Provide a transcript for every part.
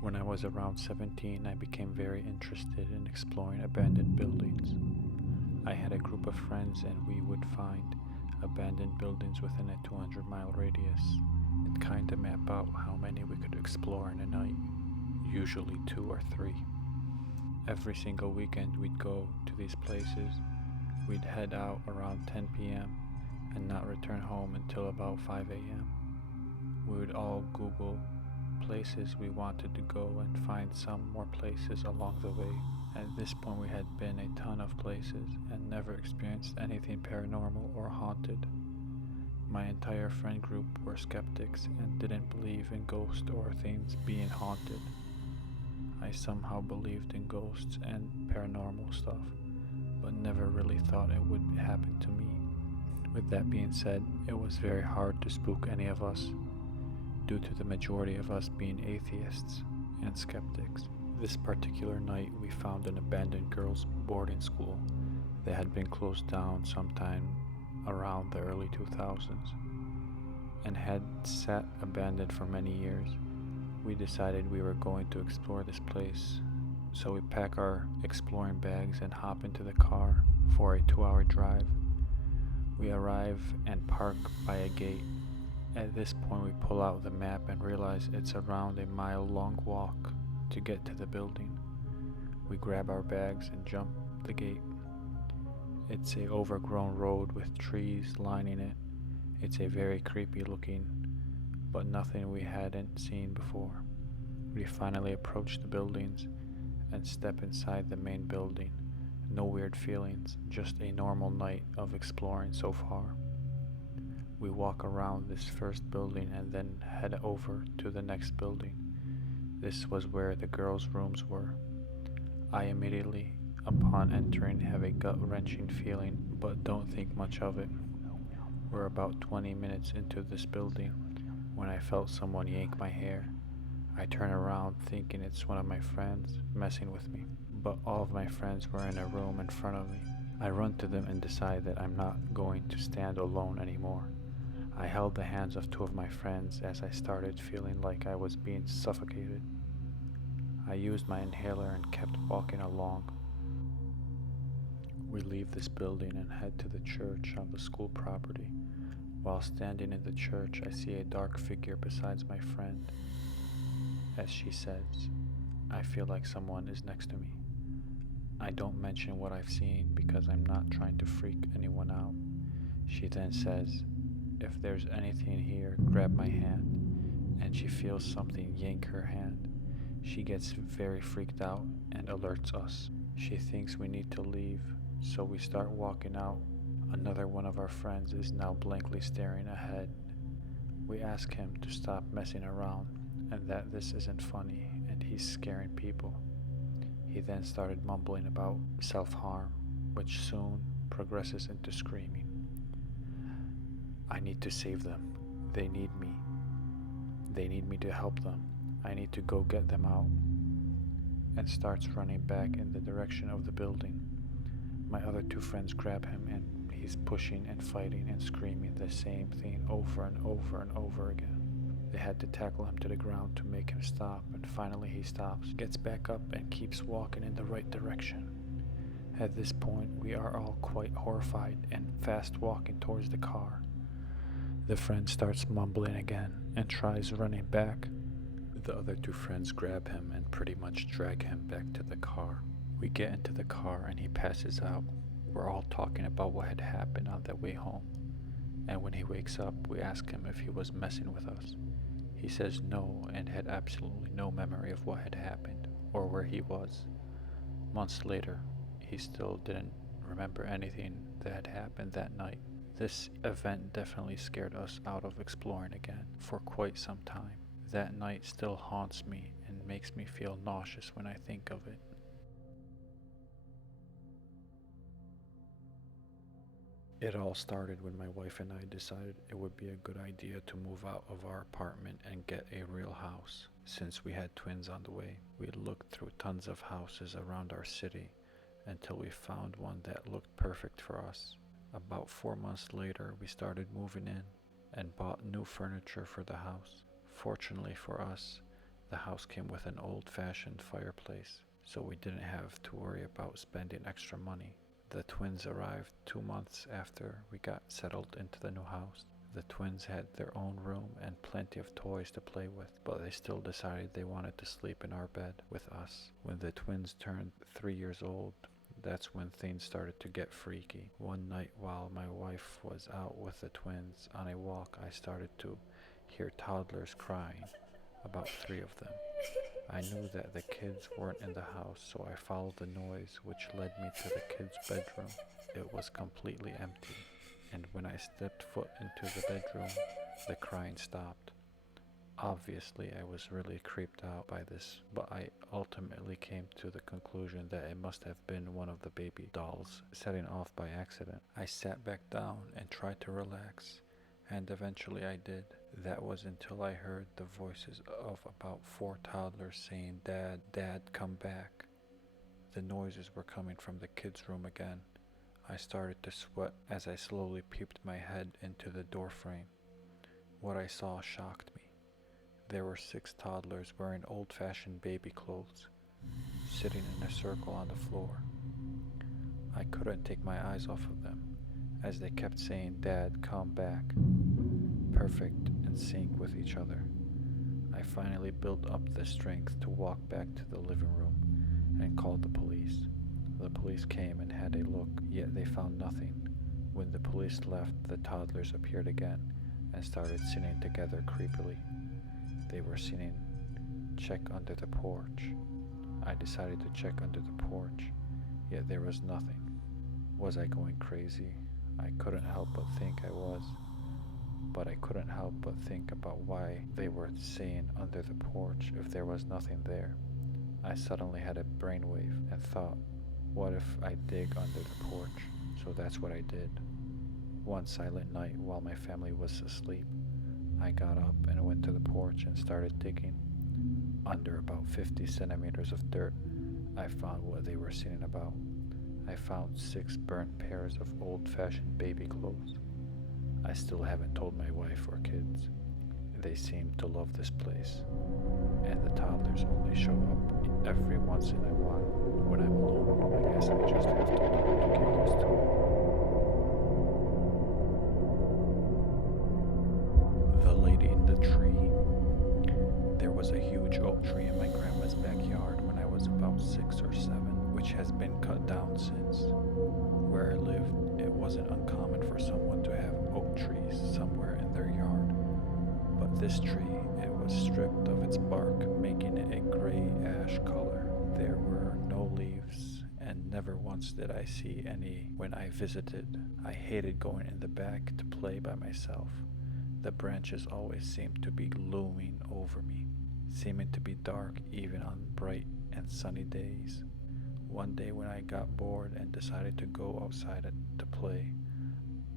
When I was around 17, I became very interested in exploring abandoned buildings. I had a group of friends and we would find abandoned buildings within a 200-mile radius and kinda map out how many we could explore in a night, usually 2 or 3. Every single weekend we'd go to these places. We'd head out around 10 p.m. and not return home until about 5 a.m. We would all Google places we wanted to go and find some more places along the way. At this point, we had been a ton of places and never experienced anything paranormal or haunted. My entire friend group were skeptics and didn't believe in ghosts or things being haunted. I somehow believed in ghosts and paranormal stuff, but never really thought it would happen to me. With that being said, it was very hard to spook any of us, due to the majority of us being atheists and skeptics. This particular night, we found an abandoned girls' boarding school that had been closed down sometime around the early 2000s and had sat abandoned for many years. We decided we were going to explore this place, so we pack our exploring bags and hop into the car for a 2-hour drive. We arrive and park by a gate. At this point, we pull out the map and realize it's around a mile-long walk to get to the building. We grab our bags and jump the gate. It's a overgrown road with trees lining it. It's a very creepy looking, but nothing we hadn't seen before. We finally approach the buildings and step inside the main building. No weird feelings, just a normal night of exploring so far. We walk around this first building and then head over to the next building. This was where the girls' rooms were. I immediately, upon entering, have a gut-wrenching feeling, but don't think much of it. We're about 20 minutes into this building when I felt someone yank my hair. I turn around thinking it's one of my friends messing with me, but all of my friends were in a room in front of me. I run to them and decide that I'm not going to stand alone anymore. I held the hands of 2 of my friends as I started feeling like I was being suffocated. I used my inhaler and kept walking along. We leave this building and head to the church on the school property. While standing in the church, I see a dark figure beside my friend. As she says, "I feel like someone is next to me." I don't mention what I've seen because I'm not trying to freak anyone out. She then says, "If there's anything here, grab my hand," and she feels something yank her hand. She gets very freaked out and alerts us. She thinks we need to leave, so we start walking out. Another one of our friends is now blankly staring ahead. We ask him to stop messing around and that this isn't funny and he's scaring people. He then started mumbling about self-harm, which soon progresses into screaming. "I need to save them. They need me. They need me to help them. I need to go get them out," and starts running back in the direction of the building. My other 2 friends grab him and he's pushing and fighting and screaming the same thing over and over and over again. They had to tackle him to the ground to make him stop, and finally he stops, gets back up and keeps walking in the right direction. At this point, we are all quite horrified and fast walking towards the car. The friend starts mumbling again and tries running back. The other 2 friends grab him and pretty much drag him back to the car. We get into the car and he passes out. We're all talking about what had happened on the way home. And when he wakes up, we ask him if he was messing with us. He says no and had absolutely no memory of what had happened or where he was. Months later, he still didn't remember anything that had happened that night. This event definitely scared us out of exploring again for quite some time. That night still haunts me and makes me feel nauseous when I think of it. It all started when my wife and I decided it would be a good idea to move out of our apartment and get a real house. Since we had twins on the way, we looked through tons of houses around our city until we found one that looked perfect for us. About 4 months later, we started moving in and bought new furniture for the house. Fortunately for us, The house came with an old-fashioned fireplace, so we didn't have to worry about spending extra money. The twins arrived 2 months after we got settled into the new house. The twins had their own room and plenty of toys to play with, but they still decided they wanted to sleep in our bed with us. When the twins turned 3 years old, that's when things started to get freaky. One night while my wife was out with the twins on a walk, I started to hear toddlers crying, about 3 of them. I knew that the kids weren't in the house, so I followed the noise, which led me to the kids' bedroom. It was completely empty, and when I stepped foot into the bedroom, the crying stopped. Obviously, I was really creeped out by this, but I ultimately came to the conclusion that it must have been one of the baby dolls setting off by accident. I sat back down and tried to relax, and eventually I did. That was until I heard the voices of about 4 toddlers saying, "Dad, Dad, come back." The noises were coming from the kids' room again. I started to sweat as I slowly peeped my head into the doorframe. What I saw shocked me. There were 6 toddlers wearing old-fashioned baby clothes, sitting in a circle on the floor. I couldn't take my eyes off of them, as they kept saying, "Dad, come back," perfect in sync with each other. I finally built up the strength to walk back to the living room and called the police. The police came and had a look, yet they found nothing. When the police left, the toddlers appeared again and started sitting together creepily. They were singing, "Check under the porch." I decided to check under the porch, yet there was nothing. Was I going crazy? I couldn't help but think I was. But I couldn't help but think about why they were saying under the porch if there was nothing there. I suddenly had a brainwave and thought, what if I dig under the porch? So that's what I did. One silent night while my family was asleep, I got up and went to the porch and started digging. Under about 50 centimeters of dirt, I found what they were singing about. I found 6 burnt pairs of old-fashioned baby clothes. I still haven't told my wife or kids. They seem to love this place, and the toddlers only show up every once in a while. When I'm alone, I guess I just have to learn to get used to it. The lady in the tree. There was a huge oak tree in my grandma's backyard when I was about 6 or 7, which has been cut down since. Where I lived, it wasn't uncommon for someone to have oak trees somewhere in their yard. But this tree, it was stripped of its bark, making it a gray-ash color. There were no leaves, and never once did I see any when I visited. I hated going in the back to play by myself. The branches always seemed to be looming over me, seeming to be dark even on bright and sunny days. One day when I got bored and decided to go outside to play,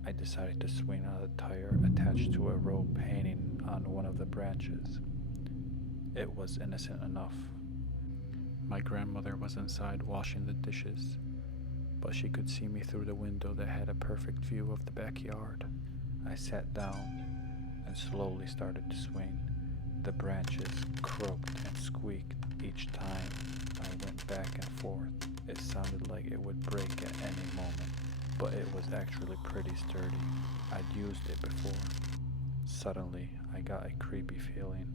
I decided to swing on a tire attached to a rope hanging on one of the branches. It was innocent enough. My grandmother was inside washing the dishes, but she could see me through the window that had a perfect view of the backyard. I sat down and slowly started to swing. The branches croaked and squeaked each time I went back and forth. It sounded like it would break at any moment, but it was actually pretty sturdy. I'd used it before. Suddenly, I got a creepy feeling,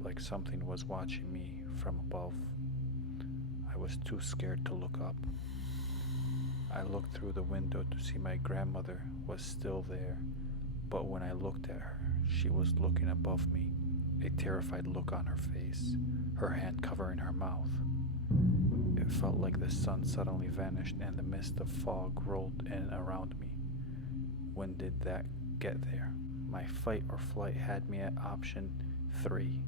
like something was watching me from above. I was too scared to look up. I looked through the window to see my grandmother was still there, but when I looked at her, she was looking above me, a terrified look on her face, her hand covering her mouth. It felt like the sun suddenly vanished and the mist of fog rolled in around me. When did that get there? My fight or flight had me at option 3,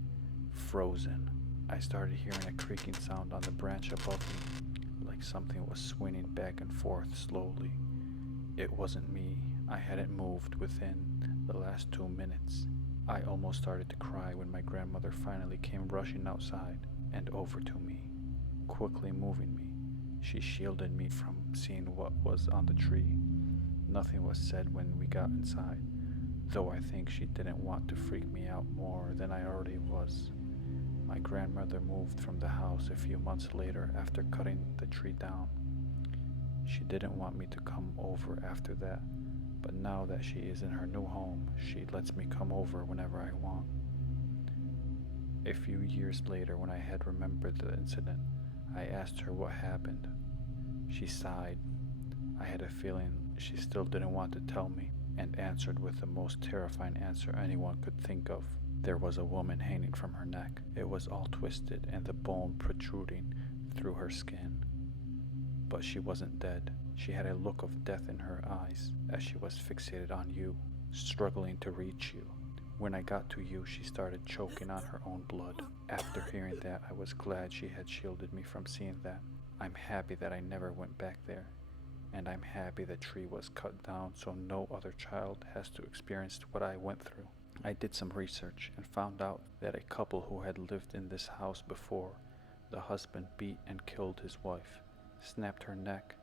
frozen. I started hearing a creaking sound on the branch above me, like something was swinging back and forth slowly. It wasn't me. I hadn't moved within the last 2 minutes. I almost started to cry when my grandmother finally came rushing outside and over to me, quickly moving me. She shielded me from seeing what was on the tree. Nothing was said when we got inside, though I think she didn't want to freak me out more than I already was. My grandmother moved from the house a few months later after cutting the tree down. She didn't want me to come over after that, but now that she is in her new home, she lets me come over whenever I want. A few years later, when I had remembered the incident, I asked her what happened. She sighed. I had a feeling she still didn't want to tell me, and answered with the most terrifying answer anyone could think of. There was a woman hanging from her neck. It was all twisted and the bone protruding through her skin. But she wasn't dead. She had a look of death in her eyes as she was fixated on you, struggling to reach you. When I got to you, she started choking on her own blood. After hearing that, I was glad she had shielded me from seeing that. I'm happy that I never went back there, and I'm happy the tree was cut down so no other child has to experience what I went through. I did some research and found out that a couple who had lived in this house before, the husband beat and killed his wife, snapped her neck,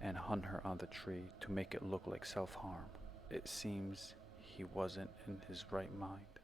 and hung her on the tree to make it look like self-harm. It seems he wasn't in his right mind.